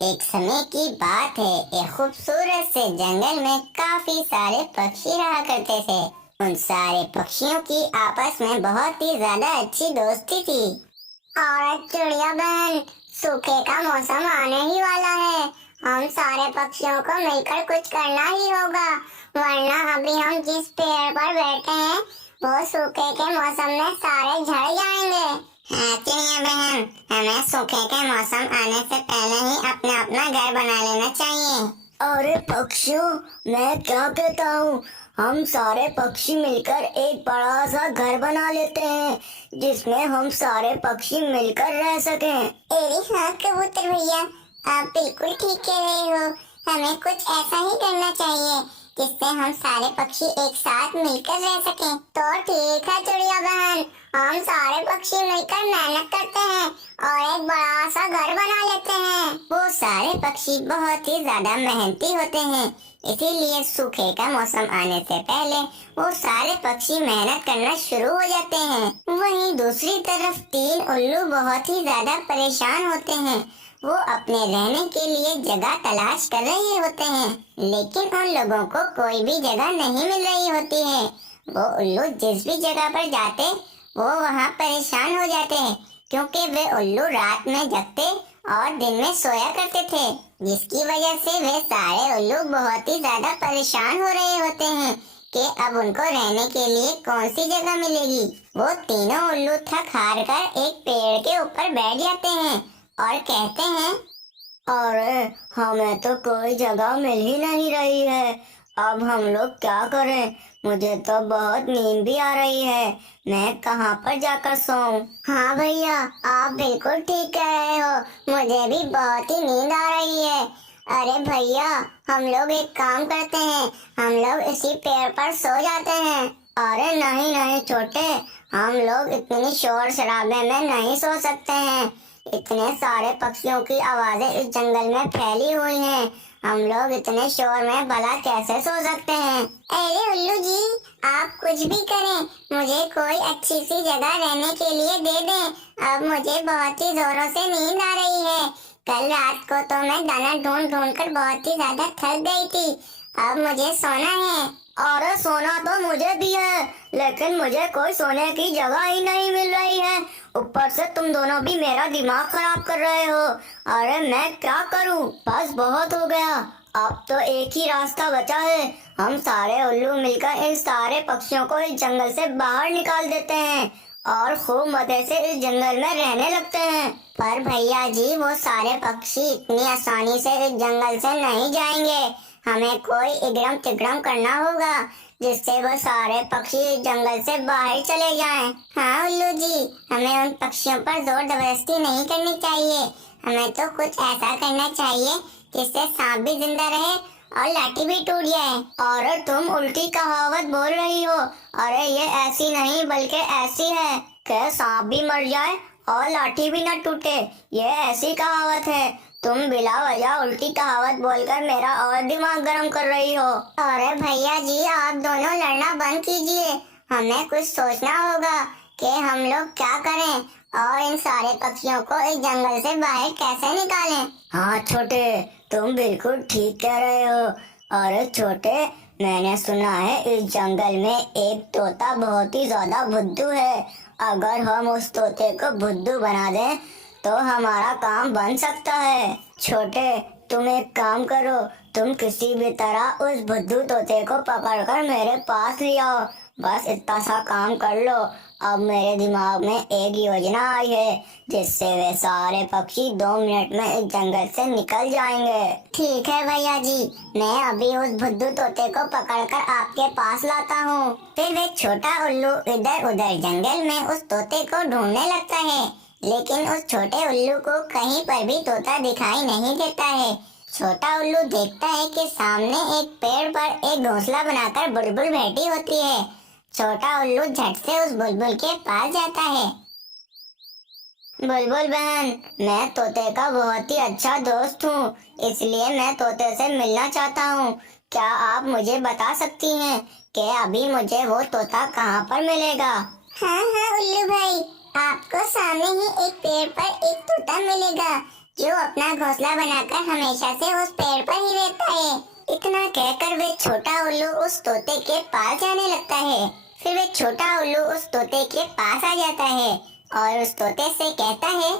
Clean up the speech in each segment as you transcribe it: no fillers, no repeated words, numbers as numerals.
एक समय की बात है। एक खूबसूरत से जंगल में काफी सारे पक्षी रहा करते थे। उन सारे पक्षियों की आपस में बहुत ही ज्यादा अच्छी दोस्ती थी। और चिड़िया बहन, सूखे का मौसम आने ही वाला है। हम सारे पक्षियों को मिलकर कुछ करना ही होगा, वरना अभी हम जिस पेड़ पर बैठे हैं वो सूखे के मौसम में सारे झड़ जाएंगे। हाँ चिड़िया बहन, हमें सूखे के मौसम आने से पहले ही अपना अपना घर बना लेना चाहिए। अरे पक्षियों, मैं क्या कहता हूँ, हम सारे पक्षी मिलकर एक बड़ा सा घर बना लेते हैं जिसमें हम सारे पक्षी मिलकर रह सकें। अरे हाँ कबूतर भैया, आप बिल्कुल ठीक कह रहे हो। हमें कुछ ऐसा ही करना चाहिए जिससे हम सारे पक्षी एक साथ मिलकर रह सकें। तो ठीक है चिड़िया बहन, हम सारे पक्षी मिलकर मेहनत करते हैं और एक बड़ा सा घर बना लेते हैं। वो सारे पक्षी बहुत ही ज्यादा मेहनती होते हैं, इसीलिए सूखे का मौसम आने से पहले वो सारे पक्षी मेहनत करना शुरू हो जाते हैं। वहीं दूसरी तरफ तीन उल्लू बहुत ही ज्यादा परेशान होते हैं। वो अपने रहने के लिए जगह तलाश कर रहे होते हैं, लेकिन उन लोगों को कोई भी जगह नहीं मिल रही होती है। वो उल्लू जिस भी जगह पर जाते वो वहाँ परेशान हो जाते हैं, क्योंकि वे उल्लू रात में जगते और दिन में सोया करते थे, जिसकी वजह से वे सारे उल्लू बहुत ही ज्यादा परेशान हो रहे होते हैं कि अब उनको रहने के लिए कौन सी जगह मिलेगी। वो तीनों उल्लू थक हार कर एक पेड़ के ऊपर बैठ जाते हैं और कहते हैं, अरे हमें तो कोई जगह मिल ही नहीं रही है, अब हम लोग क्या करें। मुझे तो बहुत नींद भी आ रही है, मैं कहाँ पर जाकर सोऊं। हाँ भैया, आप बिल्कुल ठीक कह रहे हो, मुझे भी बहुत ही नींद आ रही है। अरे भैया, हम लोग एक काम करते हैं, हम लोग इसी पेड़ पर सो जाते हैं। अरे नहीं नहीं छोटे, हम लोग इतनी शोर शराबे में नहीं सो सकते हैं। इतने सारे पक्षियों की आवाजें इस जंगल में फैली हुई हैं, हम लोग इतने शोर में भला कैसे सो सकते हैं। अरे उल्लू जी, आप कुछ भी करें, मुझे कोई अच्छी सी जगह रहने के लिए दे दें। अब मुझे बहुत ही जोरों से नींद आ रही है। कल रात को तो मैं दाना ढूंढ ढूंढ कर बहुत ही ज्यादा थक गई थी। अब मुझे सोना है। अरे सोना तो मुझे भी है, लेकिन मुझे कोई सोने की जगह ही नहीं मिल रही है। ऊपर से तुम दोनों भी मेरा दिमाग खराब कर रहे हो। अरे मैं क्या करूं, बस बहुत हो गया। अब तो एक ही रास्ता बचा है, हम सारे उल्लू मिलकर इन सारे पक्षियों को इस जंगल से बाहर निकाल देते हैं और खूब मजे से इस जंगल में रहने लगते हैं। पर भैया जी, वो सारे पक्षी इतनी आसानी से इस जंगल से नहीं जाएंगे। हमें कोई इगरम तिगरम करना होगा जिससे वो सारे पक्षी जंगल से बाहर चले जाएं। हाँ उल्लू जी, हमें उन पक्षियों पर जोर जबरदस्ती नहीं करनी चाहिए। हमें तो कुछ ऐसा करना चाहिए जिससे सांप भी जिंदा रहे और लाठी भी टूट जाए। अरे तुम उल्टी कहावत बोल रही हो। अरे ये ऐसी नहीं बल्कि ऐसी है कि सांप भी मर जाए और लाठी भी न टूटे, ये ऐसी कहावत है। तुम बिला वजह उल्टी कहावत बोलकर मेरा और दिमाग गर्म कर रही हो। अरे भैया जी, आप दोनों लड़ना बंद कीजिए। हमें कुछ सोचना होगा कि हम लोग क्या करें और इन सारे पक्षियों को इस जंगल से बाहर कैसे निकालें। हाँ छोटे, तुम बिल्कुल ठीक कह रहे हो। अरे छोटे, मैंने सुना है इस जंगल में एक तोता बहुत ही ज्यादा बुद्धू है। अगर हम उस तोते को बुद्धू बना दें तो हमारा काम बन सकता है। छोटे, तुम एक काम करो, तुम किसी भी तरह उस बुद्धू तोते को पकड़कर मेरे पास ले आओ। बस इतना सा काम कर लो। अब मेरे दिमाग में एक योजना आई है जिससे वे सारे पक्षी 2 मिनट में इस जंगल से निकल जाएंगे। ठीक है भैया जी, मैं अभी उस बुद्धू तोते को पकड़कर आपके पास लाता हूँ। फिर वे छोटा उल्लू इधर उधर जंगल में उस तोते को ढूंढने लगता है, लेकिन उस छोटे उल्लू को कहीं पर भी तोता दिखाई नहीं देता है। छोटा उल्लू देखता है कि सामने एक पेड़ पर एक घोंसला बनाकर बुलबुल बैठी होती है। छोटा उल्लू झट से उस बुलबुल के पास जाता है। बुलबुल बहन, मैं तोते का बहुत ही अच्छा दोस्त हूँ, इसलिए मैं तोते से मिलना चाहता हूँ। क्या आप मुझे बता सकती हैं कि अभी मुझे वो तोता कहाँ पर मिलेगा? हाँ हाँ उल्लू भाई, आपको सामने ही एक पेड़ पर एक तोता मिलेगा जो अपना घोंसला बनाकर हमेशा से उस पेड़ पर ही रहता है। इतना कहकर वे छोटा उल्लू उस तोते के पास जाने लगता है। फिर वे छोटा उल्लू उस तोते के पास आ जाता है और उस तोते से कहता है,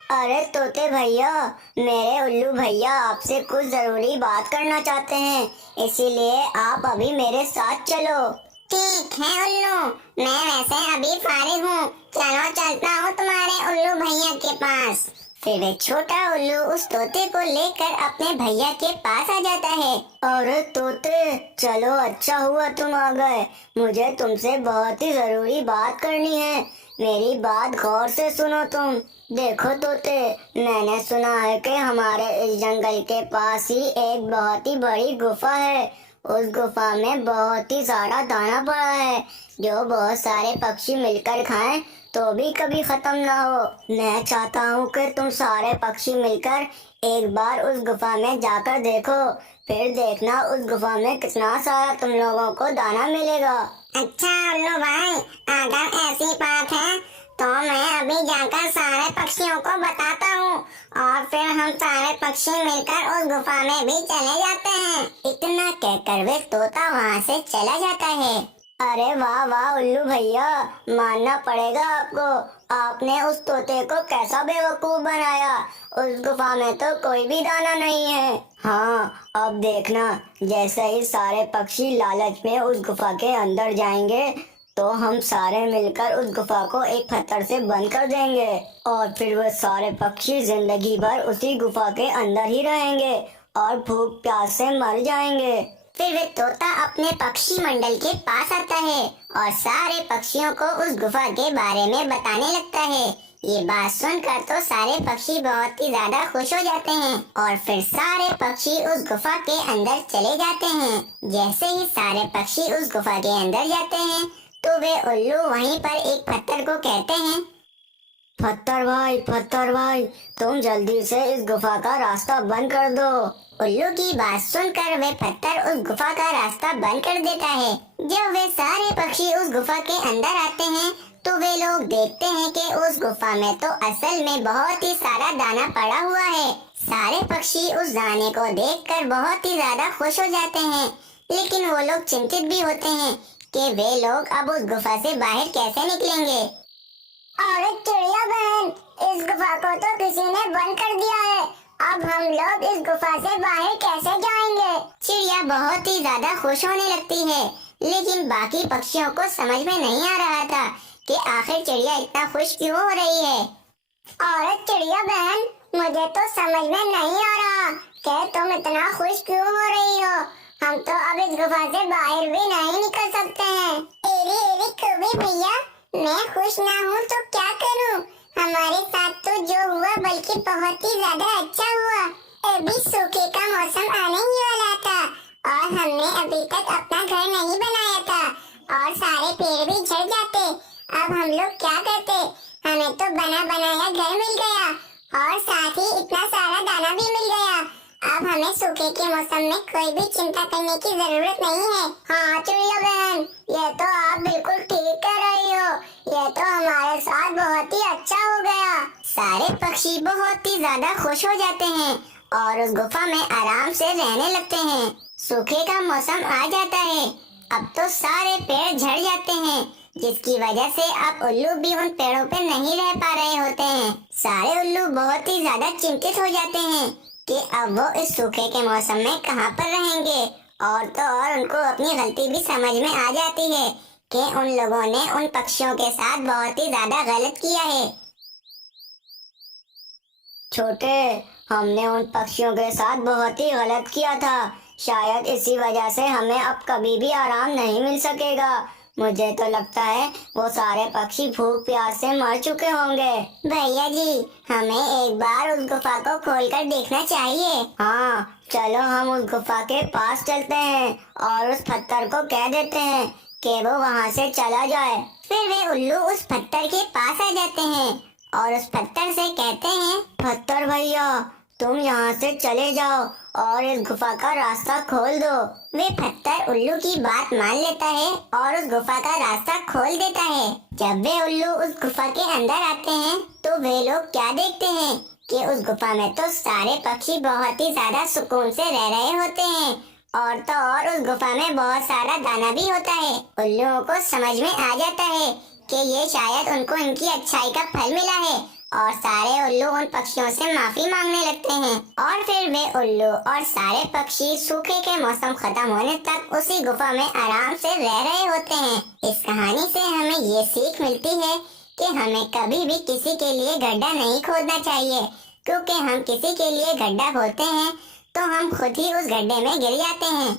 अरे तोते भैया, मेरे उल्लू भैया आपसे कुछ जरूरी बात करना चाहते हैं, इसीलिए आप अभी मेरे साथ चलो। ठीक है उल्लू, मैं वैसे अभी फारिग हूँ, चलो चलता हूँ तुम्हारे उल्लू भैया के पास। फिर वे छोटा उल्लू उस तोते को लेकर अपने भैया के पास आ जाता है। अरे तोते, चलो अच्छा हुआ तुम आ गए, मुझे तुमसे बहुत ही जरूरी बात करनी है, मेरी बात गौर से सुनो तुम। देखो तोते, मैंने सुना है कि हमारे इस जंगल के पास ही एक बहुत ही बड़ी गुफा है। उस गुफा में बहुत ही सारा दाना पड़ा है जो बहुत सारे पक्षी मिलकर खाएं तो भी कभी खत्म ना हो। मैं चाहता हूँ कि तुम सारे पक्षी मिलकर एक बार उस गुफा में जाकर देखो, फिर देखना उस गुफा में कितना सारा तुम लोगों को दाना मिलेगा। अच्छा उल्लू भाई, अगर ऐसी बात है तो मैं अभी जाकर सारे पक्षियों को बताता हूँ और फिर हम सारे पक्षी मिलकर उस गुफा में भी चले जाते हैं। इतना कहकर वे तोता वहाँ से चला जाता है। अरे वाह वाह उल्लू भैया, मानना पड़ेगा आपको, आपने उस तोते को कैसा बेवकूफ बनाया। उस गुफा में तो कोई भी दाना नहीं है। हाँ, अब देखना, जैसे ही सारे पक्षी लालच में उस गुफा के अंदर जाएंगे तो हम सारे मिलकर उस गुफा को एक पत्थर से बंद कर देंगे और फिर वो सारे पक्षी जिंदगी भर उसी गुफा के अंदर ही रहेंगे और भूख प्यास से मर जाएंगे। फिर वे तोता अपने पक्षी मंडल के पास आता है और सारे पक्षियों को उस गुफा के बारे में बताने लगता है। ये बात सुनकर तो सारे पक्षी बहुत ही ज्यादा खुश हो जाते हैं और फिर सारे पक्षी उस गुफा के अंदर चले जाते हैं। जैसे ही सारे पक्षी उस गुफा के अंदर जाते हैं तो वे उल्लू वहीं पर एक पत्थर को कहते हैं, पत्थर भाई, तुम जल्दी से इस गुफा का रास्ता बंद कर दो। उल्लू की बात सुनकर वे पत्थर उस गुफा का रास्ता बंद कर देता है। जब वे सारे पक्षी उस गुफा के अंदर आते हैं तो वे लोग देखते हैं कि उस गुफा में तो असल में बहुत ही सारा दाना पड़ा हुआ है। सारे पक्षी उस दाने को देखकर बहुत ही ज्यादा खुश हो जाते हैं, लेकिन वो लोग चिंतित भी होते हैं कि वे लोग अब उस गुफा से बाहर कैसे निकलेंगे। अरे चिड़िया बहन, इस गुफा को तो किसी ने बंद कर दिया है, अब हम लोग इस गुफा से बाहर कैसे जाएंगे? चिड़िया बहुत ही ज्यादा खुश होने लगती है, लेकिन बाकी पक्षियों को समझ में नहीं आ रहा था कि आखिर चिड़िया इतना खुश क्यों हो रही है। अरे चिड़िया बहन, मुझे तो समझ में नहीं आ रहा कि तुम इतना खुश क्यों हो रही हो। हम तो अब इस गुफा से बाहर भी नहीं निकल सकते हैं। एरे कौवे भैया, मैं खुश ना हूँ तो क्या करूँ? हमारे साथ तो जो हुआ बल्कि बहुत ही ज्यादा अच्छा हुआ। अभी सूखे का मौसम आने ही वाला था और हमने अभी तक अपना घर नहीं बनाया था और सारे पेड़ भी झड़ जाते। अब हम लोग क्या करते? हमें तो बना बनाया घर मिल गया और साथ ही इतना सारा दाना भी मिल गया। अब हमें सूखे के मौसम में कोई भी चिंता करने की जरूरत नहीं है। हाँ चिड़िया बहन, ये तो आप बिल्कुल ठीक कह रही हो, ये तो हमारे साथ बहुत ही अच्छा हो गया। सारे पक्षी बहुत ही ज्यादा खुश हो जाते हैं और उस गुफा में आराम से रहने लगते हैं। सूखे का मौसम आ जाता है, अब तो सारे पेड़ झड़ जाते हैं, जिसकी वजह से अब उल्लू भी उन पेड़ों पे नहीं रह पा रहे होते हैं। सारे उल्लू बहुत ही ज्यादा चिंतित हो जाते हैं कि अब वो इस सूखे के मौसम में कहाँ पर रहेंगे और तो और उनको अपनी गलती भी समझ में आ जाती है कि उन लोगों ने उन पक्षियों के साथ बहुत ही ज्यादा गलत किया है। छोटे, हमने उन पक्षियों के साथ बहुत ही गलत किया था, शायद इसी वजह से हमें अब कभी भी आराम नहीं मिल सकेगा। मुझे तो लगता है वो सारे पक्षी भूख प्यास से मर चुके होंगे। भैया जी, हमें एक बार उस गुफा को खोलकर देखना चाहिए। हाँ चलो, हम उस गुफा के पास चलते हैं और उस पत्थर को कह देते हैं कि वो वहाँ से चला जाए। फिर वे उल्लू उस पत्थर के पास आ जाते हैं और उस पत्थर से कहते हैं, पत्थर भैया, तुम यहाँ से चले जाओ और इस गुफा का रास्ता खोल दो। वे पत्थर उल्लू की बात मान लेता है और उस गुफा का रास्ता खोल देता है। जब वे उल्लू उस गुफा के अंदर आते हैं तो वे लोग क्या देखते हैं कि उस गुफा में तो सारे पक्षी बहुत ही ज्यादा सुकून से रह रहे होते हैं और तो और उस गुफा में बहुत सारा दाना भी होता है। उल्लुओं को समझ में आ जाता है कि ये शायद उनको इनकी अच्छाई का फल मिला है और सारे उल्लू उन पक्षियों से माफी मांगने लगते हैं और फिर वे उल्लू और सारे पक्षी सूखे के मौसम खत्म होने तक उसी गुफा में आराम से रह रहे होते हैं। इस कहानी से हमें ये सीख मिलती है कि हमें कभी भी किसी के लिए गड्ढा नहीं खोदना चाहिए, क्योंकि हम किसी के लिए गड्ढा खोदते हैं तो हम खुद ही उस गड्ढे में गिर जाते हैं।